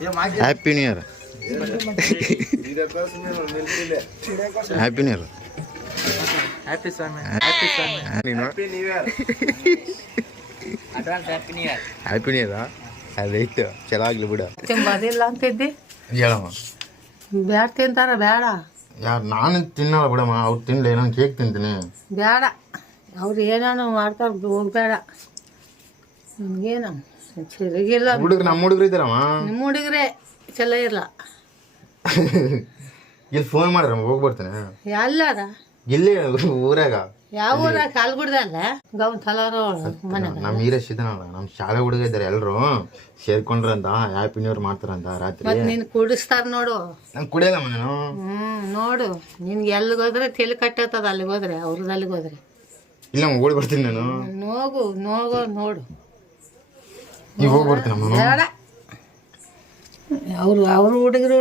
Happy new year. Happy new year. Happy ಸ್ವಾಮಿ. Happy ಸ್ವಾಮಿ. ನೀನು advance happy new year. Happy new year ಅದೈತು ಚಲೋ ಆಗ್ಲಿ ಬಿಡು. ತಿಂಬದಿಲ್ಲ ಅಂತಿದ್ದಿ ಹೇಳಮ್ಮ. ಬ್ಯಾಡ ತಿಂತಾರ ಬೇಡ. ಯಾರು ನಾನು ತಿನ್ನಲ್ಲ ಬಿಡಮ್ಮ, ಅವ್ರು ತಿನ್ನಲಿ, ನಾನು ಕೇಕ್ ತಿಂತೀನಿ. ಬೇಡ ಅವ್ರು ಏನಾನು ಮಾಡ್ತಾರ ಹೋಗ್ಬೇಡ. ನಿಮ್ಗೇನು ಸರಿಗಿಲ್ಲ. ಹುಡುಗ್ರು ನಮ್ಮ ಹುಡುಗ್ರು ಇದ್ದಾರಮ್ಮ. ನಿಮ್ಮ ಹುಡುಗ್ರೆ ಚಲೋ ಇಲ್ಲ. ಇಲ್ಲಿ ಫೋನ್ ಮಾಡ್ರಮ್ಮ ಹೋಗಿ ಬರ್ತೀನಿ. ಎಲ್ಲಾರ ಇಲ್ಲಿ ಊರಾಗ. ಯಾವ ಊರಾಗ ಕಾಲ್ಗುಡ್ದಲ್ಲ ಗೌನ್ ತಲಾರೋ ಮನೆ. ನಮ್ಮ ಈರೇಶ್ ಇದ್ದಾನಲ್ಲ, ನಮ್ಮ ಶಾಲೆ ಹುಡುಗ ಇದ್ದಾರೆ ಎಲ್ಲರೂ ಸೇರ್ಕೊಂಡ್ರಂತ ಹ್ಯಾಪಿ ನ್ಯೂ ಇಯರ್ ಮಾಡ್ತಾರಂತ ರಾತ್ರಿ. ಮತ್ ನೀನ್ ಕುಡಿಸ್ತಾರ ನೋಡು. ನಾನು ಕುಡಿಯಲ್ಲಮ್ಮ ನಾನು. ನೋಡು ನಿನ್ಗೆ ಎಲ್ಲಿಗೆ ಹೋದ್ರೆ ತಲೆ ಕಟ್ಟತ್ತದ ಅಲ್ಲಿಗೆ ಹೋದ್ರೆ ಅವ್ರದ್ದು ಅಲ್ಲಿಗೆ ಹೋದ್ರೆ. ಇಲ್ಲ ಓಡಿ ಬರ್ತೀನಿ ನಾನು. ನೋಡು ನೀವು ಹೋಗಿ ಬರ್ತೀನಮ್ಮ. ಬೇಡ ಅವ್ರು ಹುಡುಗರ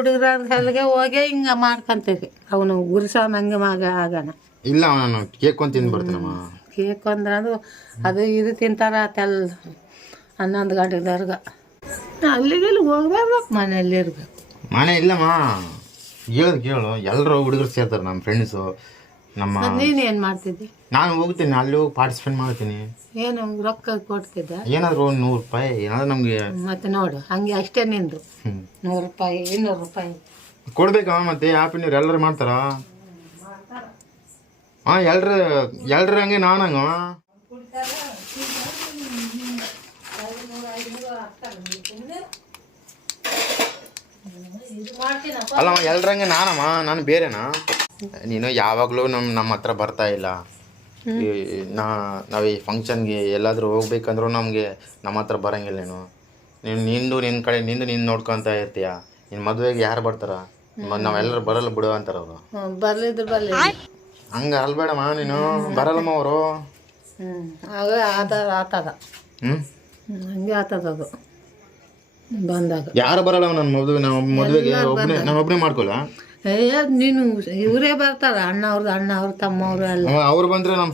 ಅಲ್ಲಿಗೆ ಹೋಗಿ ಹಿಂಗೆ ಮಾಡ್ಕೊಂತೀವಿ. ಅವನು ಗುರುಸ್ವಾಮಿ ಹಂಗೆ ಆಗೋಣ. ಇಲ್ಲ ನಾನು ಕೇಕ್ ಒಂದು ತಿಂದು ಬರ್ತೀನಮ್ಮ. ಕೇಕ್ ಅಂದ್ರೆ ಅದು ಇದು ತಿಂತಾರ ತೆಲ್ 11 ಗಂಟೆದವ್ರಿಗೆ. ಅಲ್ಲಿಗೆ ಹೋಗ್ಬೇಕು, ಮನೆಯಲ್ಲಿ ಇರ್ಬೇಕು. ಮನೆ ಇಲ್ಲಮ್ಮ, ಹೇಳೋದು ಕೇಳು. ಎಲ್ಲರೂ ಹುಡುಗರು ಸೇರ್ತಾರೆ, ನಮ್ಮ ಫ್ರೆಂಡ್ಸು. ನಮ್ಮ ನೀನು ಏನು ಮಾಡ್ತಿದ್ದಿ? ನಾನು ಹೋಗ್ತೀನಿ, ಅಲ್ಲಿ ಹೋಗಿ ಪಾರ್ಟಿಸಿಪೇಟ್ ಮಾಡ್ತೀನಿ. ಏನು ರೊಕ್ಕ ಕೊಡ್ತಿದ್ದೆ? ಏನಾದರೂ ಒಂದು 100 ರೂಪಾಯಿ ಏನಾದ್ರು ನಮಗೆ. ಮತ್ತೆ ನೋಡು ಹಂಗೆ ಅಷ್ಟೇ ನಿಂದು 100 ರೂಪಾಯಿ 200 ರೂಪಾಯಿ ಕೊಡ್ಬೇಕಮ್ಮ. ಮತ್ತೆ ಹ್ಯಾಪಿ ನ್ಯೂ ಇಯರ್ ಎಲ್ಲರೂ ಮಾಡ್ತಾರ. ಹಾಂ ಎಲ್ರು ಹಂಗೆ ನಾನು ಹಂಗ. ಅಲ್ಲ ಎಲ್ರಂಗೆ ನಾನಮ್ಮ, ನಾನು ಬೇರೆನಾ? ನೀನು ಯಾವಾಗಲೂ ನಮ್ಮ ಹತ್ರ ಬರ್ತಾ ಇಲ್ಲ. ನಾವು ಈ ಫಂಕ್ಷನ್ಗೆ ಎಲ್ಲಾದರೂ ಹೋಗ್ಬೇಕಂದ್ರೂ ನಮ್ಮ ಹತ್ರ ಬರೋಂಗಿಲ್ಲ. ನಿನ್ನ ಕಡೆ ನೀನು ನೋಡ್ಕೊತ ಇರ್ತೀಯ. ನಿನ್ನ ಮದುವೆಗೆ ಯಾರು ಬರ್ತಾರ? ನಾವೆಲ್ಲರೂ ಬರಲ್ಲ ಬಿಡು ಅಂತಾರ ಅವರು. ಬರ್ಲಿ ಹಂಗೆ ಅಲ್ಬೇಡಮ್ಮ, ನೀನು ಬರಲ್ಲಮ್ಮ ಅವರು. ಆತದ ಹಂಗೆ ಆತದ ಅದು ಬಂದಾಗ. ಯಾರು ಬರಲ್ಲ ನನ್ನ ಮದುವೆಗೆ ನಾನು ಒಬ್ಬನೇ ಮಾಡ್ಕೊಲ್ಲ. ನೀನು ಇವರೇ ಬರ್ತಾರ, ಅಣ್ಣ ಅವ್ರ ತಮ್ಮವ್ರು ಎಲ್ಲ. ಅವ್ರು ಬಂದ್ರೆ ನಮ್ಮ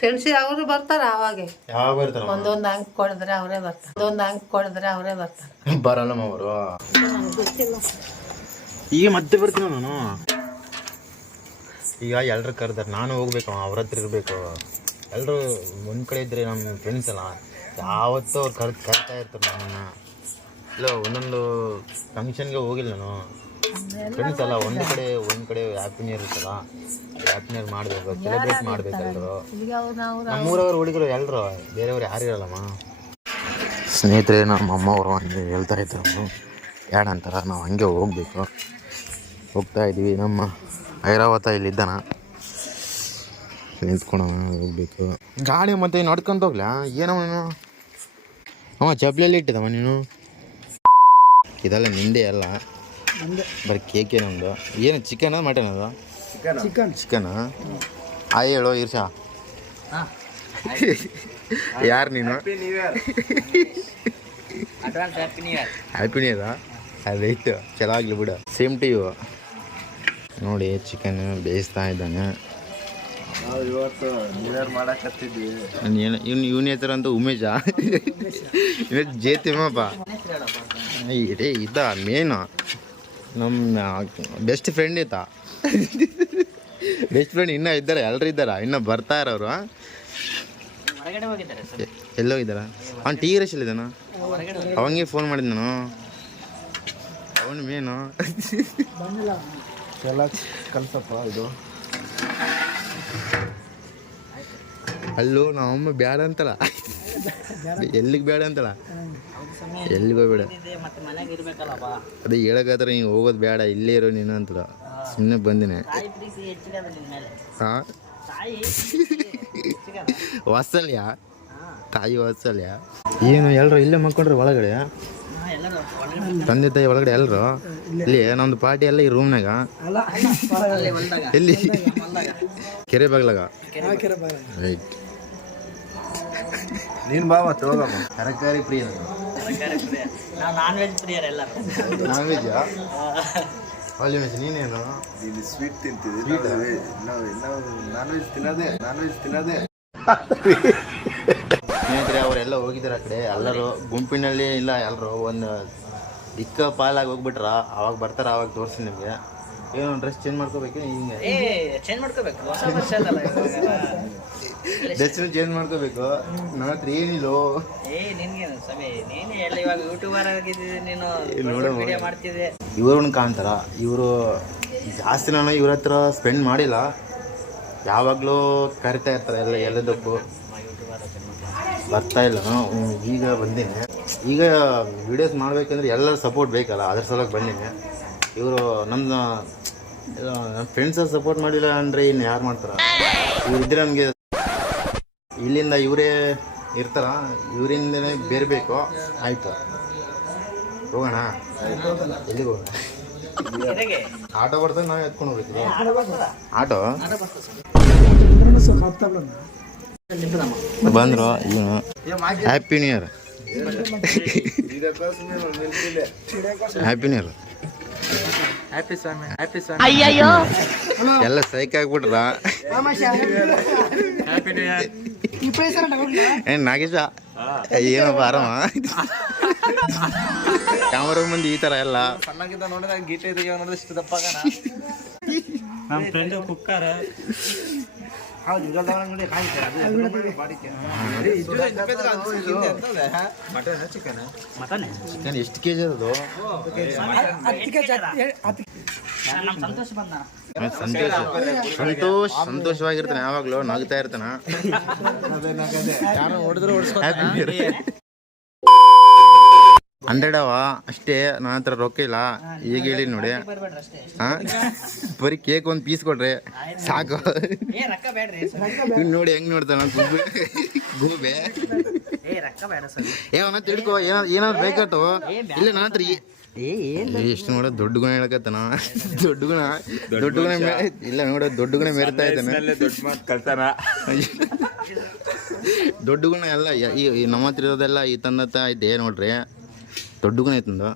ಫ್ರೆಂಡ್ಸ್ ಅವರು ಬರ್ತಾರ. ಅವಾಗೆ ಯಾವ ಬರ್ತಾರ? ಒಂದೊಂದು ಅಂಕ್ ಕೊಡಿದ್ರೆ ಅವರೇ ಬರ್ತಾರೆ. ಬರಲ್ಲಮ್ಮ ಅವರು. ಈಗ ಮತ್ತೆ ಬರ್ತೀನಿ ನಾನು. ಈಗ ಎಲ್ರು ಕರೆದಾರೆ, ನಾನು ಹೋಗ್ಬೇಕು, ಅವ್ರ ಹತ್ರ ಇರಬೇಕು. ಎಲ್ಲರೂ ಒಂದು ಕಡೆ ಇದ್ದರೆ ನಮ್ಮ ಫ್ರೆಂಡ್ಸ್ ಎಲ್ಲ ಯಾವತ್ತೂ ಅವ್ರು ಕರಿತಾ ಇರ್ತಾರೆ ನಮ್ಮನ್ನು. ಇಲ್ಲ ಒಂದೊಂದು ಫಂಕ್ಷನ್ಗೆ ಹೋಗಿಲ್ಲ ನಾನು. ಫ್ರೆಂಡ್ಸ್ ಎಲ್ಲ ಒಂದು ಕಡೆ ಹ್ಯಾಪಿ ನ್ಯೂ ಇಯರ್ ಇರುತ್ತಲ್ಲ, ಹ್ಯಾಪಿ ನ್ಯೂ ಇಯರ್ ಮಾಡಬೇಕು, ಸೆಲೆಬ್ರೇಟ್ ಮಾಡಬೇಕು ಎಲ್ಲರೂ. ನಮ್ಮೂರವ್ರು ಹುಡುಗರು ಎಲ್ಲರೂ, ಬೇರೆಯವ್ರು ಯಾರು ಇರಲ್ಲಮ್ಮ. ಸ್ನೇಹಿತರೆ, ನಮ್ಮ ಅಮ್ಮ ಅವರು ಹಂಗೆ ಹೇಳ್ತಾ ಇದ್ರು, ಯಾಡ ಅಂತಾರೆ. ನಾವು ಹಂಗೆ ಹೋಗ್ತಾ ಇದ್ದೀವಿ. ನಮ್ಮ ಐರಾವತ ಇಲ್ಲಿದ್ದಾನ, ನಿಂತ್ಕೊಂಡು ಹೋಗ್ಬೇಕು. ಗಾಡಿ ಮತ್ತೆ ನಡ್ಕೊಂತ ಹೋಗ್ಲಾ? ಏನವ ನೀನು? ಚಪ್ಪಲಿಯಲ್ಲಿ ಇಟ್ಟಿದವ ನೀನು. ಇದೆಲ್ಲ ನಿಂದೆ ಅಲ್ಲ, ಬರೀ ಕೇಕೆ ನಮ್ಮದು. ಏನು ಚಿಕನ್ ಮಟನ್? ಅದು ಚಿಕನ್. ಆಯ್ ಹೇಳೋ ಈರ್ಷಾ, ಯಾರು ನೀನು? ಹ್ಯಾಪಿ ನ್ಯೂ ಇಯರ್ ಅದೈತು ಚಲೋ ಆಗ್ಲಿ ಬಿಡು. Same to you. ನೋಡಿ ಚಿಕನ್ ಬೇಯಿಸ್ತಾ ಇದ್ದಾನೆ. ಇವನ ಹೆಸರು ಅಂತ ಉಮೇಶ. ಜೇತಿಮಪ್ಪ ಇದೇ ಇದ್ದ ಮೇನು ನಮ್ಮ ಬೆಸ್ಟ್ ಫ್ರೆಂಡ್ ಇತ್ತ. ಬೆಸ್ಟ್ ಫ್ರೆಂಡ್ ಇನ್ನೂ ಇದ್ದಾರೆ, ಎಲ್ಲರೂ ಇದ್ದಾರ, ಇನ್ನೂ ಬರ್ತಾ ಇರೋರು. ಎಲ್ಲೋಗಿದ್ದಾರ? ಅವ್ನು ಟೀ ರಶಲ್ಲಿದ್ದಾನ. ಅವಂಗೆ ಫೋನ್ ಮಾಡಿದ್ ನಾನು. ಅವನು ಮೇನು ಕಲ್ಸಪ್ಪ. ಇದು ಅಲ್ಲೋ ನಮ್ಮಮ್ಮ ಬೇಡ ಅಂತಲ್ಲ, ಎಲ್ಲಿಗೆ ಬೇಡ ಅಂತಲ್ಲ, ಎಲ್ಲಿಗೆ ಹೋಗ್ಬೇಡ. ಅದೇ ಹೇಳಕ್ಕಾದ್ರೆ ನೀವು ಹೋಗೋದು ಬೇಡ, ಇಲ್ಲೇ ಇರೋ ನೀನು ಅಂತದ. ಸುಮ್ಮನೆ ಬಂದಿನಿ. ಹಾಂ ವಾತ್ಸಲ್ಯ, ತಾಯಿ ವಾತ್ಸಲ್ಯ. ಏನು ಎಲ್ಲರೂ ಇಲ್ಲೇ ಮಕ್ಕೊಂಡ್ರೆ ಒಳಗಡೆ? ತಂದೆ ತಾಯಿ ಒಳಗಡೆ ಎಲ್ಲರೂ ಇಲ್ಲಿ? ನಮ್ದು ಪಾರ್ಟಿ ಎಲ್ಲ ಈ ರೂಮ್ನಾಗ? ಎಲ್ಲಿ? ಕೆರೆ ಬಾಗ್ಲಾಗ? ರೈಟ್. ನೀನು ಬಾ ಮತ್ತೆ ಹೋಗಮ್ಮ. ತರಕಾರಿ ಪ್ರಿಯ. Non veg ಪ್ರಿಯರೆಲ್ಲ. ನಾನ್ ವೆಜ್ಜಾ? ಅಲ್ಲಿ ವೆಜ್. ನೀನೇನು? ಇಲ್ಲಿ ಸ್ವೀಟ್ ತಿಂತಿದ್ವಿ, ನಾನ್ ವೆಜ್ ತಿನ್ನೋದೇ. ಸ್ನೇಹಿತರೆ, ಅವರೆಲ್ಲ ಹೋಗಿದ್ದಾರೆ ಆ ಕಡೆ. ಎಲ್ಲರೂ ಗುಂಪಿನಲ್ಲಿ ಇಲ್ಲ, ಎಲ್ಲರೂ ಒಂದು ದಿಕ್ಕ ಪಾಲಾಗಿ ಹೋಗ್ಬಿಟ್ರ ಅವಾಗ ಬರ್ತಾರ, ಅವಾಗ ತೋರಿಸ್ತೀನಿ ನಿಮಗೆ. ಏನೋ ಡ್ರೆಸ್ ಚೇಂಜ್ ಮಾಡ್ಕೋಬೇಕು ಹಿಂಗೆ, ಚೇಂಜ್ ಮಾಡ್ಕೋಬೇಕು, ಹೊಸ ವರ್ಷ ಅದಲ್ಲ ಡ್ರೆಸ್ ಚೇಂಜ್ ಮಾಡ್ಕೋಬೇಕು. ನನ್ನ ಹತ್ರ ಏನಿಲ್ಲೋ. ನಿನ್ಗೇನು ಸಮಯ, ನೀನು ಎಲ್ಲ ಇವಾಗ ಯೂಟ್ಯೂಬರ್ ಆಗಿದ್ದಿದೆ, ನೀನು ವಿಡಿಯೋ ಮಾಡ್ತಿದ್ದೆ. ಇವ್ರನ್ನ ಕಾಣ್ತಾರ, ಇವರು ಜಾಸ್ತಿ ನಾನು ಇವ್ರ ಹತ್ರ ಸ್ಪೆಂಡ್ ಮಾಡಿಲ್ಲ. ಯಾವಾಗಲೂ ಕರಿತಾ ಇರ್ತಾರೆ ಎಲ್ಲದಕ್ಕೂ, ಬರ್ತಾ ಇಲ್ಲ. ಈಗ ಬಂದೀನಿ. ಈಗ ವಿಡಿಯೋಸ್ ಮಾಡ್ಬೇಕಂದ್ರೆ ಎಲ್ಲರ ಸಪೋರ್ಟ್ ಬೇಕಲ್ಲ, ಅದ್ರ ಸಲುವಾಗಿ ಬಂದೀನಿ. ಇವರು ನನ್ನ ಫ್ರೆಂಡ್ಸಲ್ಲಿ ಸಪೋರ್ಟ್ ಮಾಡಿಲ್ಲ ಅಂದರೆ ಇನ್ನು ಯಾರು ಮಾಡ್ತಾರೆ? ಇವ್ರು ಇದ್ರೆ ನನಗೆ ಇಲ್ಲಿಂದ ಇವರೇ ಇರ್ತಾರ, ಇವರಿಂದನೇ ಬೇರಬೇಕು. ಆಯಿತು, ಹೋಗೋಣ. ಎಲ್ಲಿಗೆ ಹೋಗೋಣ? ಆಟೋ ಬರ್ತದೆ, ನಾವು ಎತ್ಕೊಂಡು ಹೋಗ್ಬೇಕು. ಆಟೋ ಬಂದ್ರು. ಇವನು happy new year, happy new year. Happy ಸ್ವಾಮಿ, ಹ್ಯಾಪಿ ಸ್ವಾಮಿ. ಅಯ್ಯಯ್ಯೋ ಎಲ್ಲ ಸೈಕ್ ಆಗ್ಬಿಟ್ರ. Happy new year. ಏನು ನಾಗೇಶ, ಏನಪ್ಪ ಆರಾಮ? ಕ್ಯಾಮರಾ ಮಂದಿ ಈ ಥರ ಎಲ್ಲ ಸಣ್ಣಗಿದ್ದ ನೋಡಿದಾಗ ಗೀತೆ ಇದೆಯೋ ನೋಡಿದ್ರೆ ಇಷ್ಟು ದಪ್ಪಾಗಣ. ನಮ್ಮ ಫ್ರೆಂಡು ಕುಕ್ಕರ್ ಚಿಕನ್ ಎಷ್ಟು ಕೆ ಜಿ ಅದು? ಸಂತೋಷವಾಗಿರ್ತಾನೆ, ಯಾವಾಗಲೂ ನಗ್ತಾ ಇರ್ತಾನ. ಹ್ಯಾಪಿ 100 ಅವ ಅಷ್ಟೇ, ನನ್ನ ಹತ್ರ ರೊಕ್ಕ ಇಲ್ಲ. ಈಗ ಹೇಳಿ ನೋಡಿ, ಹಾಂ ಬರೀ ಕೇಕ್ ಒಂದು ಪೀಸ್ ಕೊಡ್ರಿ ಸಾಕು. ನೋಡಿ ಹೆಂಗ್ ನೋಡ್ತಾನ ಗೂಬೆ. ಅವನ ತಿಳ್ಕೊ, ಏನಾದ್ರು ಬೇಕಾಟು ಇಲ್ಲ ನನ್ನ ಹತ್ರ. ಎಷ್ಟು ನೋಡ ದೊಡ್ಡ ಗುಣ ಹೇಳಕತ್ತಾನ. ದೊಡ್ಡ ಗುಣ ಇಲ್ಲ ನೋಡ, ದೊಡ್ಡ ಗುಣ ಮೆರಿತಾ ಇದ್ದಾನೆ. ದೊಡ್ಡ ಗುಣ ಎಲ್ಲ ಈ ನಮ್ಮ ಹತ್ರ ಇರೋದೆಲ್ಲ ಈ ತಂದತ್ತ ಐತೆ ನೋಡ್ರಿ. ದೊಡ್ಡ ಗುಣ ಐತಂದು.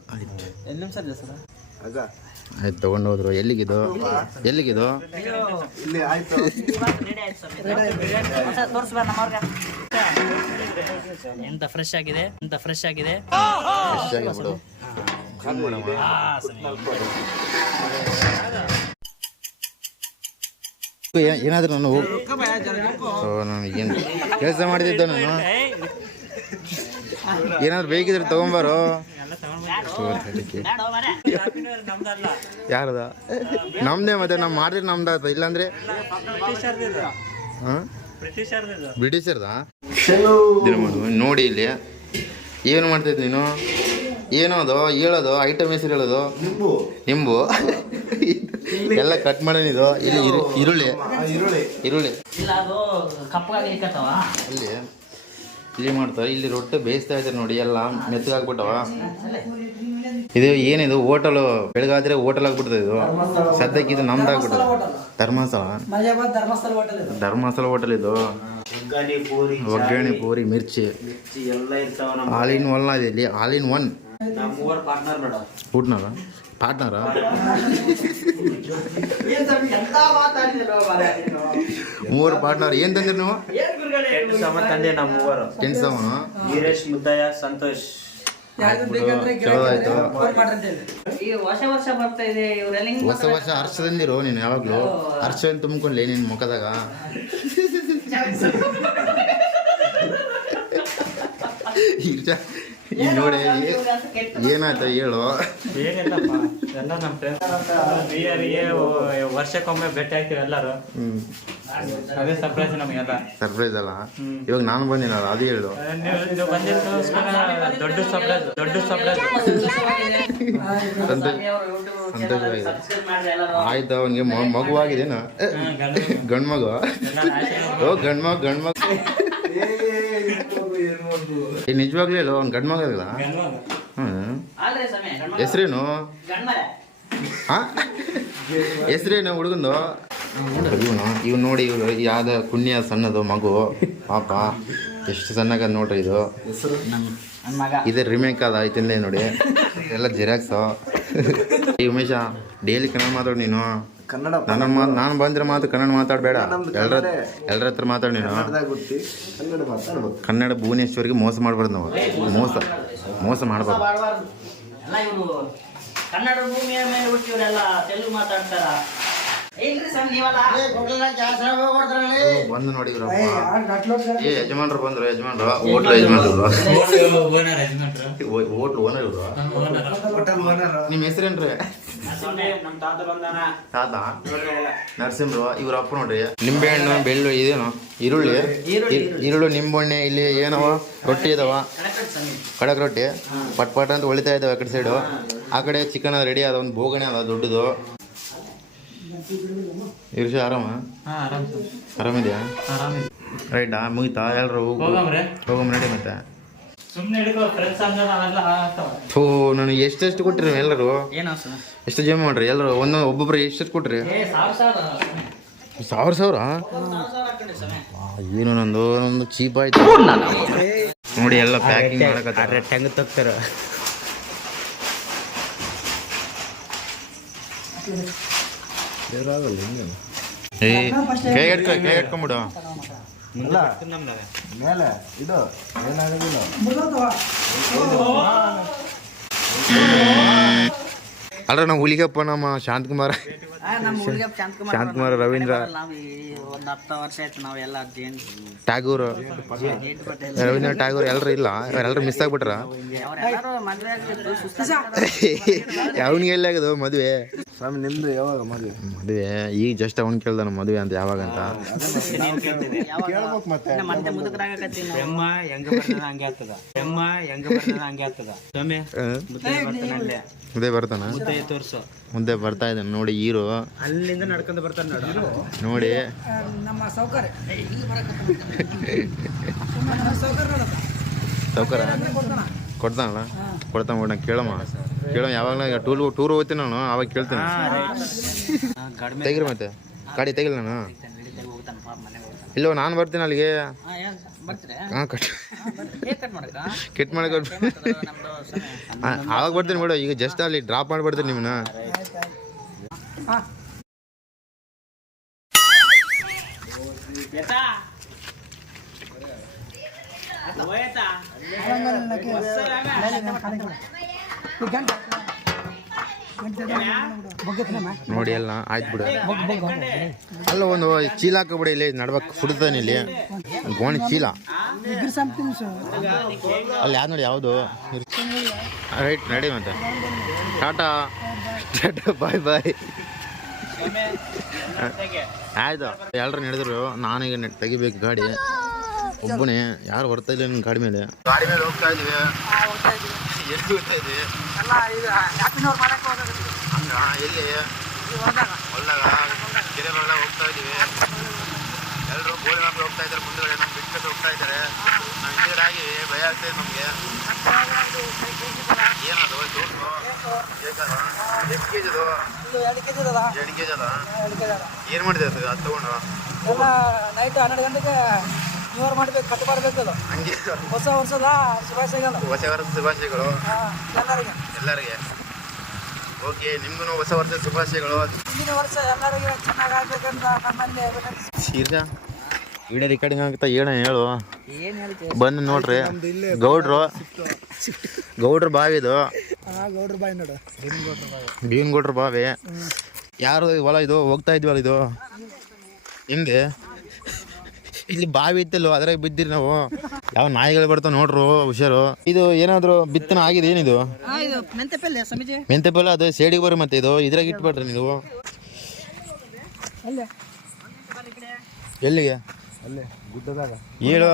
ಆಯ್ತು ತಗೊಂಡು ಹೋದ್ರು. ಎಲ್ಲಿಗಿದು? ಎಂತ ಫ್ರೆಶ್ ಆಗಿದೆ, ಫ್ರೆಶ್ ಆಗಿ ಬಿಡು. ಏನಾದ್ರು ನಾನು ನನಗೇನು ಕೆಲಸ ಮಾಡ್ತಿದ್ದೆ ನಾನು. ಏನಾದ್ರು ಬೇಕಿದ್ರೆ ತಗೊಂಬಾರೋ. ಯಾರದ? ನಮ್ದೇ, ಮತ್ತೆ ನಾವು ಮಾಡಿದ್ರೆ ನಮ್ದಾತ. ಇಲ್ಲಾಂದ್ರೆ ಬ್ರಿಟಿಷರ್ದಾ? ನೋಡಿ ಇಲ್ಲಿ ಏನು ಮಾಡ್ತಿದ್ ನೀನು? ಏನೋದು ಹೇಳೋದು, ಐಟಮ್ ಹೆಸರು ಹೇಳೋದು. ನಿಂಬು ಎಲ್ಲ ಕಟ್ ಮಾಡೇನಿದು. ಇಲ್ಲಿ ಈರುಳ್ಳಿ ಅಲ್ಲಿ ಇಲ್ಲಿ ಮಾಡ್ತಾವ. ಇಲ್ಲಿ ರೊಟ್ಟಿ ಬೇಯಿಸ್ತಾ ಇದ್ದಾರೆ ನೋಡಿ, ಎಲ್ಲ ಮೆತ್ತಗಾಗ್ಬಿಟ್ಟವ. ಇದು ಏನಿದು ಹೋಟೆಲು? ಬೆಳಗಾದ್ರೆ ಹೋಟೆಲ್ ಆಗ್ಬಿಡ್ತದೆ ಇದು. ಸದ್ಯಕ್ಕೆ ಇದು ನಮ್ದಾಗ್ಬಿಟ್ಟದ. ಧರ್ಮಸ್ಥಳ ಹೋಟೆಲ್ ಇದು. ಒಗ್ಗರಣೆ, ಪೂರಿ, ಮಿರ್ಚಿ ಆಲ್ ಇನ್ ಒನ್ ಇದೆ ಇಲ್ಲಿ. ಆಲ್ ಇನ್ ಒನ್ ಪಾರ್ಟ್ನರ ಮೂವರು ಪಾರ್ಟ್ನರ್. ಏನ್ ತಂದ್ರಿ ನೀವು? ಟೆಂಟ್ ಸಾಮಾನು. ವೀರೇಶ್, ಮುದ್ದಯ್ಯ, ಸಂತೋಷ್. ಚಲೋ ಆಯ್ತು. ಹೊಸ ವರ್ಷ ಹರ್ಷ ತಂದಿರು ನೀನು. ಯಾವಾಗ್ಲೂ ಹರ್ಷ ತುಂಬಿಕೊಂಡ್ಲಿ ನಿನ್ ಮುಖದಾಗ. ಈಗ ನೋಡಿ ಏನಾಯ್ತ ಹೇಳು. ಏನಿಲ್ಲಪ್ಪ, ಎಲ್ಲ ನಮ್ಮ ಫ್ರೆಂಡ್ಸ್ ವರ್ಷಕ್ಕೊಮ್ಮೆ ಭೇಟಿ ಆಗ್ತೀವಿ ಎಲ್ಲರೂ. ಅದೇ ಸರ್ಪ್ರೈಸ್ ನಮಗೆಲ್ಲ. ಸರ್ಪ್ರೈಸ್ ಅಲ್ಲ, ಇವಾಗ ನಾನು ಬಂದಿನಲ್ಲ ಅದು ಹೇಳು. ನೀವು ಬಂದಿದ್ದಕ್ಕೋಸ್ಕರ ದೊಡ್ಡ ಸರ್ಪ್ರೈಸ್. ಸಂತೋಷವಾಗಿದೆ. ಆಯ್ತು, ಅವನಿಗೆ ಮಗುವಾಗಿದೇನಾ? ಗಂಡು ಮಗು. ಓ ಗಂಡು ಮಗು. ನಿಜವಾಗ್ಲೂ ಹೇಳು, ಅವ್ನು ಗಂಡು ಮಗ ಅಲ್ಲ? ಹೆಸ್ರೇನು? ಹೆಸ್ರೇನು ಹುಡುಗಂದು? ಇವ್ ನೋಡಿ, ಇವ್ರು ಯಾವ್ದು ಪುಣ್ಯ ಸಣ್ಣದು ಮಗು ಪಾಪ, ಎಷ್ಟು ಸಣ್ಣಗ ನೋಡ್ರಿ. ಇದು ಇದೇ ರಿಮೇಕ್ ಅದ ಐತಿಂದೆ ನೋಡಿ, ಎಲ್ಲ ಜೆರಾಕ್ಸು. ಈ ಉಮೇಶ ಡೈಲಿ ಕನ್ನಡ ಮಾತಾಡು ನೀನು. ನಾನು ಬಂದ್ರೆ ಮಾತು ಕನ್ನಡ ಮಾತಾಡಬೇಡ. ಎಲ್ಲರ ಹತ್ರ ಮಾತಾಡು ನೀನು. ಕನ್ನಡ ಭುವನೇಶ್ವರಿಗೆ ಮೋಸ ಮಾಡಬಾರ್ದು ನಾವು. ಮೋಸ ಮಾಡಬಾರ್ದು. ಅಲ್ಲ ಇವರು ಕನ್ನಡ ಭೂಮಿಯ ಮೇಲೆ ಹುಟ್ಟಿಯವರೆಲ್ಲ ತೆಲುಗು ಮಾತಾಡ್ತಾರ. ಇಲ್ರಿ ಸರ್ ನೀವಲ್ಲ ಬಂದು ನೋಡಿ ಏ ಯಜಮಾನ್ರು ಬಂದ್ರು. ಯಜಮಾನ್ರು ಹೋಟ್ಲ್ ಯಜಮಾನ್ರು ಹೋಟ್ಲ್ ಓನರ್ ಇವರು. ನಿಮ್ಮ ಹೆಸರೇನ್ರಿ? ನಮ್ಮ ತಾತ ಬಂದಾನ. ತಾತ ನರಸಿಂಹರು. ಇವ್ರ ಅಪ್ಪ ನೋಡ್ರಿ. ನಿಂಬೆಹಣ್ಣು ಬೆಳ್ಳು ಇದೇನು ಈರುಳ್ಳಿ ನಿಂಬೆಹಣ್ಣೆ. ಇಲ್ಲಿ ಏನವ ರೊಟ್ಟಿ ಇದಾವ, ಕಡಕ್ ರೊಟ್ಟಿ ಪಟ್ ಪಟ್ ಅಂತ ಹೊಳಿತಾ ಇದಾವೆ ಆ ಕಡೆ ಸೈಡು. ಆ ಕಡೆ ಚಿಕನ್ ರೆಡಿ ಅದ, ಒಂದು ಬೋಗಣೆ ಅದ ದೊಡ್ಡದು. ಇರ್ಷ ಆರಾಮ? ಆರಾಮಿದ್ಯಾ? ರೈಟಾ ಮುಗಿತಾ? ಎಲ್ರು ಹೋಗಮ್ ರೆಡಿ. ಮತ್ತೆ ಥೂ ನನಗೆ ಎಷ್ಟೆಷ್ಟು ಕೊಟ್ಟಿರಿ ಎಲ್ಲರೂ? ಎಷ್ಟು ಜಮಾ ಮಾಡ್ರಿ ಎಲ್ಲರೂ? ಒಬ್ಬೊಬ್ರು ಎಷ್ಟೆಷ್ಟು ಕೊಟ್ರಿ? 1000 ಏನು ನಂದು ಚೀಪ್ ಆಯ್ತು ನೋಡಿ. ಎಲ್ಲ ಪ್ಯಾಕಿಂಗ್ ಮಾಡಕತ್ತಾರೆ. ಹೆಂಗೆ ತಗ್ತಾರ ಏ ಕೈ ಇಟ್ಕೊಂಬಿಡು. ಮೇಲೆ ಇದು ಏನಾಗೋದಿಲ್ಲ. ಅಲ್ರ ನಾವು ಹುಲಿಗಪ್ಪ ನಮ್ಮ ಶಾಂತಕುಮಾರ ರವೀಂದ್ರ ಒಂದು 10 ವರ್ಷ ಆಯ್ತು ನಾವೆಲ್ಲ ಟ್ಯಾಗೂರ್ ರವೀಂದ್ರ ಟ್ಯಾಗೂರ್ ಎಲ್ಲರೂ ಇಲ್ಲ. ಎಲ್ಲರೂ ಮಿಸ್ ಆಗ್ಬಿಟ್ರ. ಅವನಿಗೆ ಎಲ್ಲಿ ಆಗದು ಮದುವೆ? ಸ್ವಾಮಿ ನಿಮ್ದು ಯಾವಾಗ ಮದುವೆ? ಈಗ ಜಸ್ಟ್ ಅವ್ನು ಕೇಳ್ದ ನಮ್ಮ ಮದುವೆ ಅಂತ ಯಾವಾಗ ಅಂತ. ಕೇಳ್ಬೇಕು ಮತ್ತೆ. ಮತ್ತೆ ಮುದುಕರಾಗತ್ತಿ ಹೆಮ್ಮ ಹೆಂಗ ಬರ್ತದ ಹಂಗೆ ಆಗ್ತದ. ಹೆಮ್ಮ ಹೆಂಗ ಬರ್ತದ ಹಂಗೆ ಆಗ್ತದ. ಸ್ವಾಮಿ ಮುದ್ದೆ ಬರ್ತಾನ? ತೋರ್ಸು. ಮುದ್ದೆ ಬರ್ತಾ ಇದ್ದಾನೆ ನೋಡಿ. ಹೀರೋ ಅಲ್ಲಿಂದ ನಡ್ಕೊಂಡು ಬರ್ತಾನೆ ನೋಡಿ. ನಮ್ಮ ಸೌಕರ್ಯ ಸೌಕರ್ಯ ಕೊಡ್ತಾನಲ್ಲ? ಕೊಡ್ತಾನ ಕೇಳಮ್ಮ ಯಾವಾಗ ಟೂರ್ ಹೋಗ್ತೀನಿ ನಾನು ಅವಾಗ ಕೇಳ್ತೀನಿ. ತೆಗಿರಿ ಮತ್ತೆ ಗಾಡಿ ತೆಗಿಲ್ಲ ನಾನು. ಇಲ್ಲೋ ನಾನು ಬರ್ತೀನಿ ಅಲ್ಲಿಗೆ. ಹಾಂ ಕೆಟ್ ಮಾಡಕ್ಕೆ ಆವಾಗ ಬರ್ತೀನಿ ಬಿಡು. ಈಗ ಜಸ್ಟ್ ಅಲ್ಲಿ ಡ್ರಾಪ್ ಮಾಡಿಬಿಡ್ತೀನಿ ನಿಮ್ಮನ್ನ. ನೋಡಿ ಎಲ್ಲ ಆಯ್ತು ಬಿಡು. ಅಲ್ಲ ಒಂದು ಚೀಲ ಹಾಕಬಿಡಿ. ಇಲ್ಲಿ ನಡ್ಬೇಕು ಸುಡ್ತಾನೆ ಇಲ್ಲಿ ಗೋಣಿ ಚೀಲ. ಅಲ್ಲಿ ಯಾವ್ದು ನೋಡಿ ಯಾವುದು ರೈಟ್ ನಡಿ ಮತ್ತೆ. ಟಾಟಾ ಬಾಯ್ ಬಾಯ್. ಆಯ್ತು ಎಲ್ಲರೂ ನಡೆದ್ರು. ನಾನೀಗ ತೆಗಿಬೇಕು ಗಾಡಿ. ಒಬ್ಬನೇ ಯಾರು ಬರ್ತಾ ಇಲ್ಲ ನನ್ನ ಗಾಡಿ ಮೇಲೆ ಹೋಗ್ತಾ ಇದ್ವಿ. ಎಲ್ಲಿ ಹೋಗ್ತಾ ಇದ್ವಿ? ಹಂಗ ಎಲ್ಲಿ ಹೊಲ್ದಾಗ ಕೆರೆ ಹೊಲ ಹೋಗ್ತಾ ಇದ್ದೀವಿ. ಎಲ್ಲರೂ ಗೋಳಿ ಮಕ್ಕಳು ಹೋಗ್ತಾ ಇದ್ದಾರೆ. ಮುಂದಗಡೆ ನಮ್ಮ ಬಿಟ್ಕಟ್ಟು ಹೋಗ್ತಾ ಇದ್ದಾರೆ. ನಾವು ಇಂಜಿನಿಯರಾಗಿ ಭಯ ಆಗ್ತಾಯಿದೆ ನಮಗೆ. ಏನದು ದೋಸು ಬೇಕಾದ? ಎಷ್ಟು ಕೆ ಜಿ ಅದು? 2 ಕೆ ಜಿ ಅದ. ಏನು ಮಾಡಿದೆ ಅದು ತಗೊಂಡು? ನೈಟ್ 12 ಗಂಟೆಗೆ ನ್ಯೂ ಮಾಡ್ಬೇಕು, ಕಟ್ ಮಾಡಬೇಕು. ಅದು ಹಂಗೆ ಹೊಸ ವರ್ಷದ ಶುಭಾಶಯಗಳು. ಹೊಸ ವರ್ಷದ ಶುಭಾಶಯಗಳು ಎಲ್ಲರಿಗೆ. ಓಕೆ, ನಿಮ್ಗೂ ಹೊಸ ವರ್ಷದ ಶುಭಾಶಯಗಳು. ಮುಂದಿನ ವರ್ಷ ಎಲ್ಲರಿಗೆ ಚೆನ್ನಾಗಿ ಆಗ್ಬೇಕಂತ ನಮ್ಮಲ್ಲಿ ಶೀರ್ಷ ವಿಡಿಯೋ ರೆಕಾರ್ಡಿಂಗ್ ಆಗ್ತಾ ಹೇಳು ಏನ್ ಹೇಳ್ತೀವಿ? ಬಂದು ನೋಡ್ರಿ. ಗೌಡ್ರ ಬಾವಿ ಇದು. ಗೌಡ್ರ ಬಾಯಿ ನೋಡು. ಭೀಮ್ ಗೌಡ್ರ ಬಾವಿ. ಯಾರು ಹೊಲ ಇದು? ಹೋಗ್ತಾ ಇದ್ವಲ್ಲ ಇದು ಹಿಂದೆ. ಇಲ್ಲಿ ಬಾವಿ ಇತ್ತಲ್ಲೋ, ಅದ್ರಾಗ ಬಿದ್ದಿರಿ ನಾವು. ಯಾವ ನಾಯಿಗಳು ಬರ್ತಾವ ನೋಡ್ರು, ಹುಷಾರು. ಇದು ಏನಾದ್ರು ಬಿತ್ತನೆ ಆಗಿದೆ? ಏನಿದು? ಮೆಂತೆ ಪಲ್ಯ. ಅದು ಸೇಡಿಗೆ ಬರ್ರಿ. ಮತ್ತೆ ಇದು ಇದ್ರಾಗ ಇಟ್ಬಿಡ್ರಿ ನೀವು. ಎಲ್ಲಿಗೆ? ಅಲ್ಲೇ ಗುಡ್ಡದಾಗ ಹೇಳು.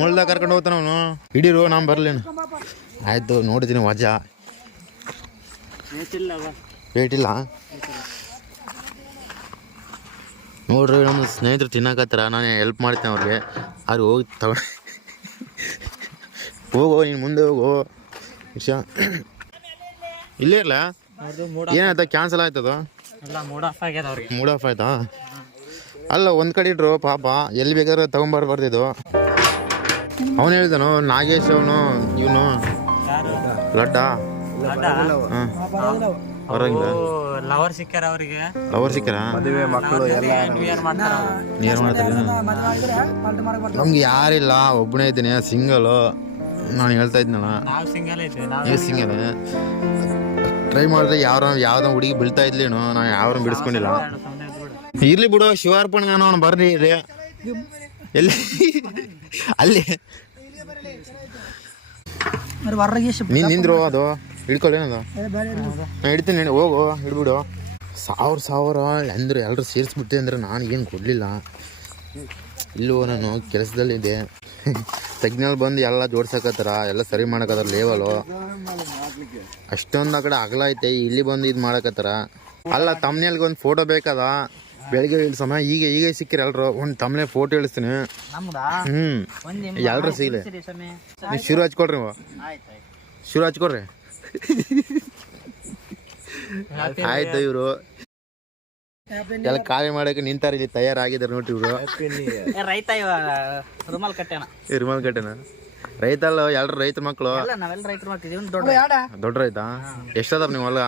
ಮುಳ್ದಾಗ ಕರ್ಕೊಂಡು ಹೋಗ್ತಾನ ಅವನು. ಹಿಡೀರು, ನಾನು ಬರ್ಲೇನು. ಆಯ್ತು ನೋಡ್ತೀನಿ. ವಜಾ ವೇಟ್ ಇಲ್ಲ ನೋಡ್ರಿ. ನಮ್ಮ ಸ್ನೇಹಿತರು ತಿನ್ನಕತ್ತಾರ, ನಾನು ಹೆಲ್ಪ್ ಮಾಡ್ತೇನೆ ಅವ್ರಿಗೆ. ಅವ್ರು ಹೋಗಿ ತಗೊಂಡು ಹೋಗೋ, ನೀನು ಮುಂದೆ ಹೋಗೋ. ವಿಷಯ ಇಲ್ಲೇ ಇರಲ್ಲ. ಏನಾಯ್ತಾ? ಕ್ಯಾನ್ಸಲ್ ಆಯ್ತದ? ಮೂಡ್ ಆಫ್ ಆಯ್ತಾ? ಅಲ್ಲ, ಒಂದು ಕಡೆ ಇಟ್ರು ಪಾಪ. ಎಲ್ಲಿ ಬೇಕಾದ್ರೆ ತಗೊಂಬರ್ಬಾರ್ದಿದ್ದು. ಅವನು ಹೇಳಿದನು ನಾಗೇಶ್, ಅವನು ಇವನು ಲಡ್ಡ. ಹಾಂ ಹೊರಗಿಂದ ಲವರ್ ಸಿಕ್ಕಾರ ಅವರಿಗೆ. ಲವರ್ ಸಿಕ್ಕಾರ? ಮದುವೆ ಮಕ್ಕಳು ಎಲ್ಲ ನೀರು ಮಾಡ್ತಾರೆ. ನಮ್ಗೆ ಯಾರಿಲ್ಲ, ಒಬ್ಬನೇ ಇದ್ದೀನಿ, ಸಿಂಗಲು. ನಾನು ಹೇಳ್ತಾ ಇದ್ನಲ್ಲ ನಾವು ಸಿಂಗಲ್ ಇದ್ವಿ ನೀವು ಸಿಂಗಲ್ ಟ್ರೈ ಮಾಡಿದ್ರೆ ಯಾವ್ದೋ ಹುಡುಗಿ ಬೀಳ್ತಾ ಇದ್ಲೇನೋ ನಾನು ಯಾವ್ದು ಬಿಡಿಸ್ಕೊಂಡಿಲ್ಲ. ಇರ್ಲಿ ಬಿಡು, ಶಿವಾರ್ಪಣೆ ಅವನು ಬರ್ರಿ ರೀ. ಎಲ್ಲಿ ಅಲ್ಲಿ ನೀನು ನಿಂದ್ರು ಅದು ಹಿಡ್ಕೊಳ್ಳೇನದು ನಾನು ಹಿಡ್ತೀನಿ, ಹೋಗು ಹಿಡ್ಬಿಡು. ಸಾವಿರ ಅಂದ್ರೆ ಎಲ್ಲರೂ ಸೇರಿಸ್ಬಿಟ್ಟೆ ಅಂದ್ರೆ ನಾನು ಏನು ಕೊಡಲಿಲ್ಲ. ಇಲ್ಲೂ ನಾನು ಕೆಲಸದಲ್ಲಿದ್ದೆ. ಸಿಗ್ನಲ್ ಬಂದು ಎಲ್ಲ ಜೋಡ್ಸಕತ್ತಾರ, ಎಲ್ಲ ಸರಿ ಮಾಡಕತ್ತಾರ ಲೇವಲು. ಅಷ್ಟೊಂದು ಆ ಕಡೆ ಅಗಲ ಐತೆ, ಇಲ್ಲಿ ಬಂದು ಇದು ಮಾಡಕತ್ತಾರ. ಅಲ್ಲ ತಮ್ಮನೇಲ್ಗೆ ಒಂದು ಫೋಟೋ ಬೇಕದ, ಬೆಳಗ್ಗೆ ಇಳಿಸಮ್ಮ. ಈಗ ಸಿಕ್ಕಿರ ಎಲ್ರು ಒಂದು ತಮ್ಮನೇ ಫೋಟೋ ಇಳಿಸ್ತೀನಿ. ಎಲ್ರು ಸಿಗಲಿ. ನೀವು ಶುರು ಹಚ್ಕೊಡ್ರಿ, ಶುರು ಹಚ್ಕೊಡ್ರಿ. ಆಯ್ತು. ಇವರು ಎಲ್ಲ ಖಾಲಿ ಮಾಡಕ್ಕೆ ನಿಂತಾರ, ಇಲ್ಲಿ ತಯಾರಾಗಿದ್ದಾರೆ ನೋಡ್ರಿ ಇವರು. ರೈತ ಇವಾಗ ರುಮಾಲ್ ಕಟ್ಟೆನ ರೈತ ಅಲ್ಲ, ಎಲ್ರು ರೈತ ಮಕ್ಕಳು. ನಾವೆಲ್ಲ ರೈತರು ಮಾಡ್ತಿದ್ದೀವಿ. ದೊಡ್ಡ ರೈತ. ಎಷ್ಟದ ನೀವು ಹೊಲ?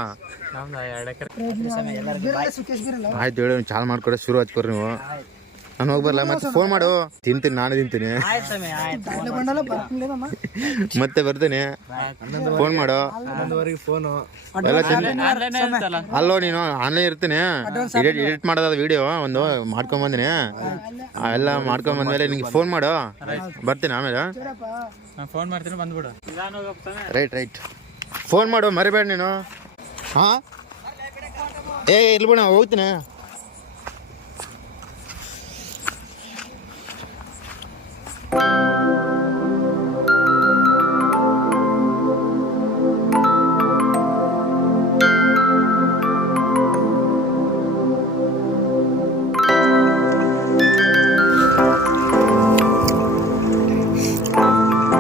ಆಯ್ತು ಹೇಳಿ, ಚಾಲು ಮಾಡ್ಕೊಡಿ, ಶುರು ಹಚ್ಕೊಡ್ರಿ ನೀವು. ನಾನು ಹೋಗಿ ಬರಲ್ಲ, ಮತ್ತೆ ಫೋನ್ ಮಾಡು. ತಿಂತೀನಿ, ನಾನು ತಿಂತೀನಿ, ಮತ್ತೆ ಬರ್ತೀನಿ. ಫೋನ್ ಮಾಡು. ಫೋನು ಅಲ್ಲೋ ನೀನು ಆನ್ಲೈನ್ ಇರ್ತೀನಿ. ಎಡಿಟ್ ಮಾಡೋದ ವಿಡಿಯೋ ಒಂದು ಮಾಡ್ಕೊಂಬಂದಿನಿ. ಎಲ್ಲ ಮಾಡ್ಕೊಂಬಂದ್ಮೇಲೆ ನಿಂಗೆ ಫೋನ್ ಮಾಡು, ಬರ್ತೀನಿ. ಆಮೇಲೆ ಫೋನ್ ಮಾಡ್ತೀನಿ, ಬಂದ್ಬಿಡು. ರೈಟ್ ಫೋನ್ ಮಾಡು, ಮರಿಬೇಡ ನೀನು. ಹಾಂ ಇರ್ಲಿ ಬಿಡ, ಹೋಗ್ತೀನಿ.